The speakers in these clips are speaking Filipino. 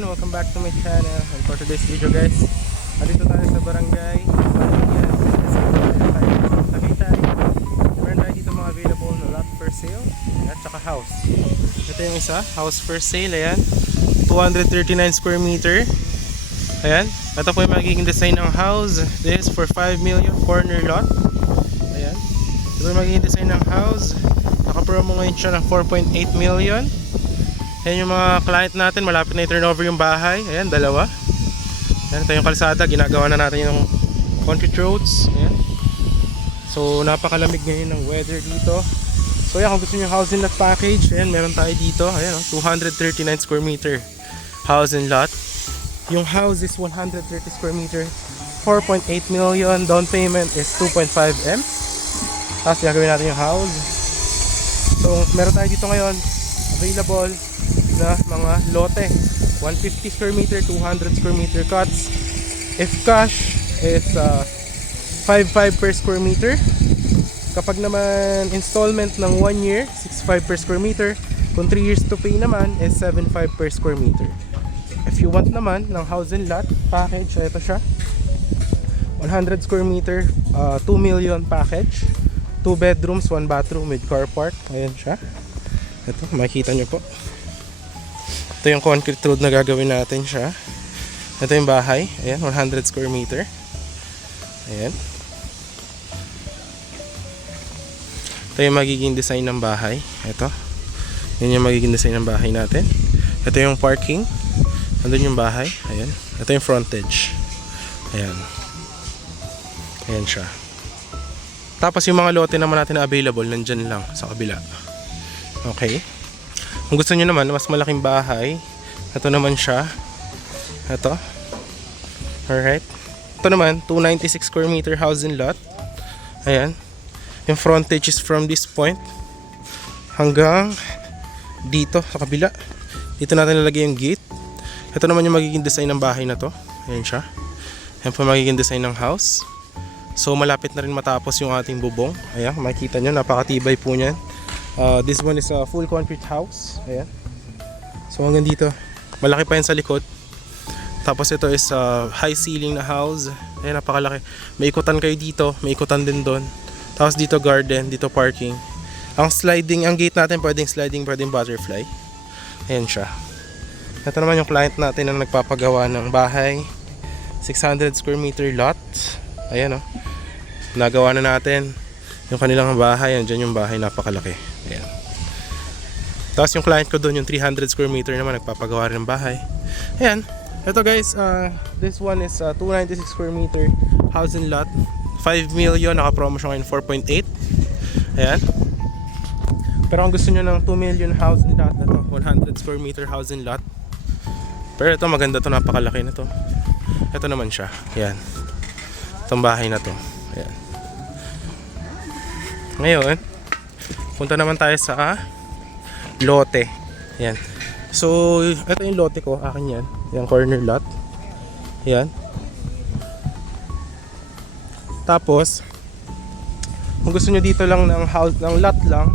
everyone, welcome back to my channel. And for today's video guys, andito tayo sa barangay Balingan, Tagaytay. Meron tayo dito mga available na lot for sale at saka house. Ito yung isa, house for sale, ayan, 239 square meter. Ayan, ito po yung magiging design ng house. This for 5 million corner lot. Ayan, ito yung magiging design ng house. Naka-promo ngayon siya ng 4.8 million. Ayan yung mga client natin, malapit na i-turnover yung bahay. Ayan, dalawa. Ayan, ito yung kalsada, ginagawa na natin yung concrete roads. Ayan. So napakalamig ngayon ng weather dito. So ayan, kung gusto nyo house and lot package, ayan, meron tayo dito. Ayan, 239 square meter house and lot. Yung house is 130 square meter, 4.8 million. Down payment is 2.5 M. Tapos gagawin natin yung house. So meron tayo dito ngayon available na mga lote, 150 square meter, 200 square meter cuts. If cash is 5.5 per square meter. Kapag naman installment ng 1 year, 6.5 per square meter. Kung 3 years to pay naman is 7.5 per square meter. If you want naman ng house and lot package, ito siya, 100 square meter, 2 million package, 2 bedrooms, 1 bathroom with car park. Ayan siya. Ito, makikita nyo po. Ito yung concrete road na gagawin natin siya. Ito yung bahay. Ayan, 100 square meter. Ayan. Ito yung magiging design ng bahay. Ito. Yan yung magiging design ng bahay natin. Ito yung parking. Andun yung bahay. Ayan. Ito yung frontage. Ayan. Ayan siya. Tapos yung mga lote naman natin na available, nandyan lang sa kabila. Okay. Kung gusto nyo naman mas malaking bahay, ito naman siya. Ito. Alright. Ito naman, 296 square meter house and lot. Ayan. Yung frontage is from this point hanggang dito sa kabila. Dito natin lalagay yung gate. Ito naman yung magiging design ng bahay na to. Ayan siya. Ayan po magiging design ng house. So malapit na rin matapos yung ating bubong. Ayan, makikita nyo, napakatibay po nyan. This one is a full concrete house. Ayan. So hanggang dito, malaki pa yan sa likod. Tapos ito is high ceiling na house. Ayan, napakalaki. May ikutan kayo dito, may ikutan din doon. Tapos dito garden, dito parking. Ang sliding, ang gate natin pwedeng sliding, pwedeng butterfly. Ayan siya. Ito naman yung client natin na nagpapagawa ng bahay. 600 square meter lot. Ayan o. Nagawa na natin yung kanilang bahay. Andyan yung bahay, napakalaki. Ayan. Tapos yung client ko doon, yung 300 square meter naman, nagpapagawa rin ng bahay. Ayan. Ito guys, this one is 296 square meter house and lot. 5 million, naka-promo siya ngayon 4.8. Ayan. Pero kung gusto nyo ng 2 million house and lot, ito 100 square meter house and lot. Pero ito maganda to, napakalaki na to. Ito naman siya. Ayan. Itong bahay na to. Ayan. Ngayon, punta naman tayo sa lote. Ayan. So, ito yung lote ko. Akin yan. Yung corner lot. Ayan. Tapos, kung gusto nyo dito lang ng house, ng lot lang,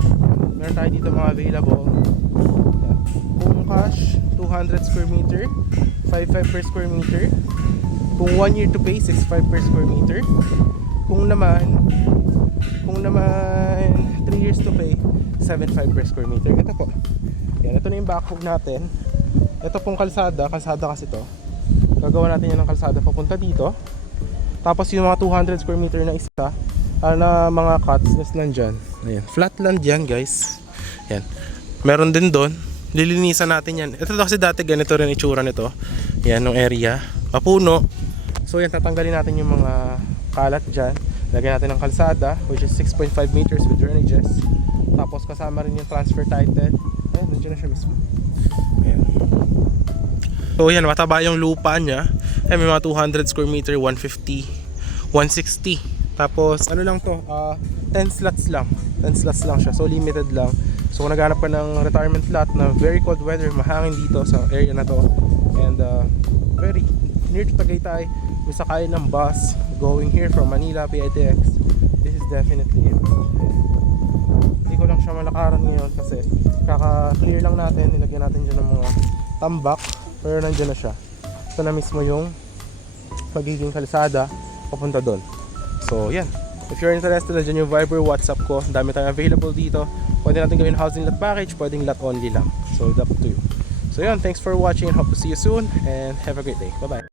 meron tayo dito mga available. Ayan. Kung cash, 200 square meter, 5.5 per square meter. Kung 1 year to pay, 6.5 per square meter. Kung naman 3 years to pay, 7.5 per square meter. Ito po. Yan, ito na yung backhog natin. Ito pong kalsada kasi to. Gagawa natin yan ng kalsada papunta dito. Tapos yung mga 200 square meter na isa, na mga cuts is nandyan. Ayan. Flatland yan guys. Yan. Meron din doon. Lilinisan natin yan. Ito kasi dati ganito rin itsura nito. Yan, yung area. Mapuno. So yan, tatanggalin natin yung mga kalat dyan. Lagyan natin ng kalsada, which is 6.5 meters with drainages. Tapos kasama rin yung transfer title. Ayan, nandiyan na siya mismo. Ayan. So yan, mataba yung lupa niya. Ayan, may mga 200 square meter, 150, 160. Tapos ano lang to, 10 slots lang. 10 slots lang siya, so limited lang. So kung naghanap ka ng retirement lot na very cold weather, mahangin dito sa area na to, and very near to Tagaytay, may sakay ng bus going here from Manila, PITX, this is definitely it. Hindi ko lang siya malakaran ngayon kasi kaka-clear lang natin, nilagyan natin dyan ng mga tambak. Pero nandiyan na siya. Ito na mismo yung magiging kalsada papunta doon. So yan, if you're interested, nandiyan yung Viber, WhatsApp ko. Ang dami tayong available dito. Pwede natin gawin housing lot package, pwedeng lot only lang. So it's up to you. So yun, thanks for watching and hope to see you soon and have a great day. Bye bye.